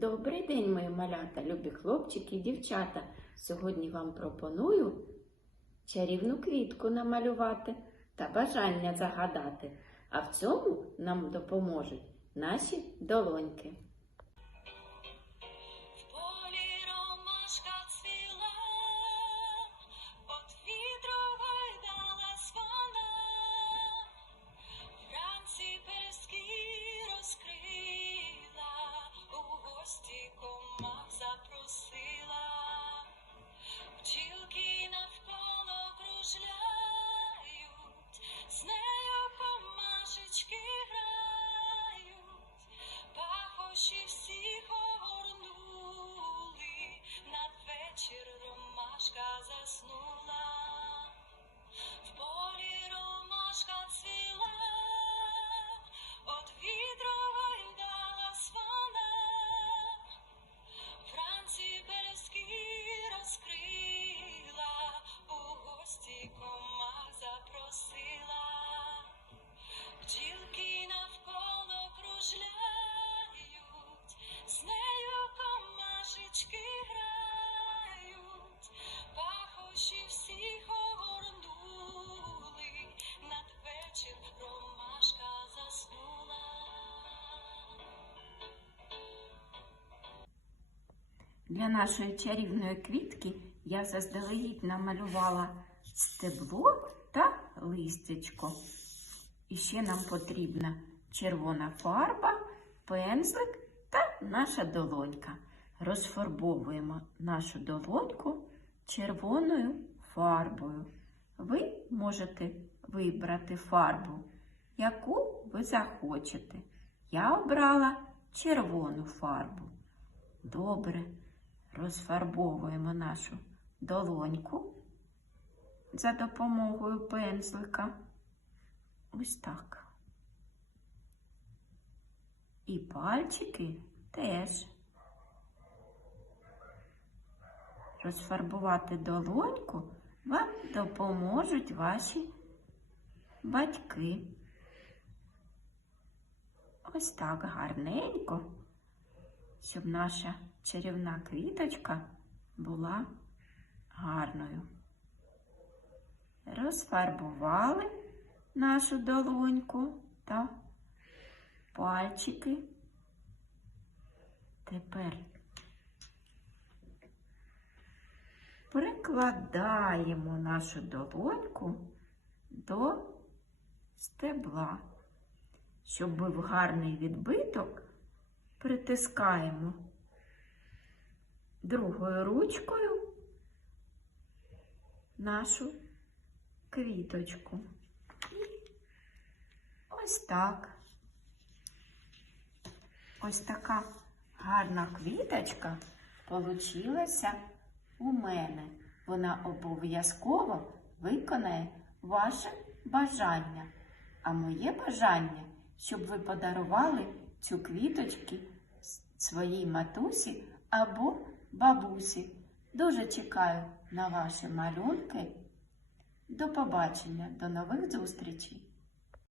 Добрий день, мої малята, любі хлопчики і дівчата. Сьогодні вам пропоную чарівну квітку намалювати та бажання загадати. А в цьому нам допоможуть наші долоньки. Для нашої чарівної квітки я заздалегідь намалювала стебло та листячко. І ще нам потрібна червона фарба, пензлик та наша долонька. Розфарбовуємо нашу долоньку червоною фарбою. Ви можете вибрати фарбу, яку ви захочете. Я обрала червону фарбу. Добре, розфарбовуємо нашу долоньку за допомогою пензлика. Ось так. І пальчики теж. Розфарбувати долоньку вам допоможуть ваші батьки. Ось так гарненько, щоб наша чарівна квіточка була гарною. Розфарбували нашу долоньку та пальчики. Тепер прикладаємо нашу долоньку до стебла. Щоб був гарний відбиток, притискаємо другою ручкою нашу квіточку. І ось так. Ось така гарна квіточка получилася у мене. Вона обов'язково виконає ваше бажання. А моє бажання, щоб ви подарували цю квіточки своїй матусі або бабусі. Дуже чекаю на ваші малюнки. До побачення, до нових зустрічей!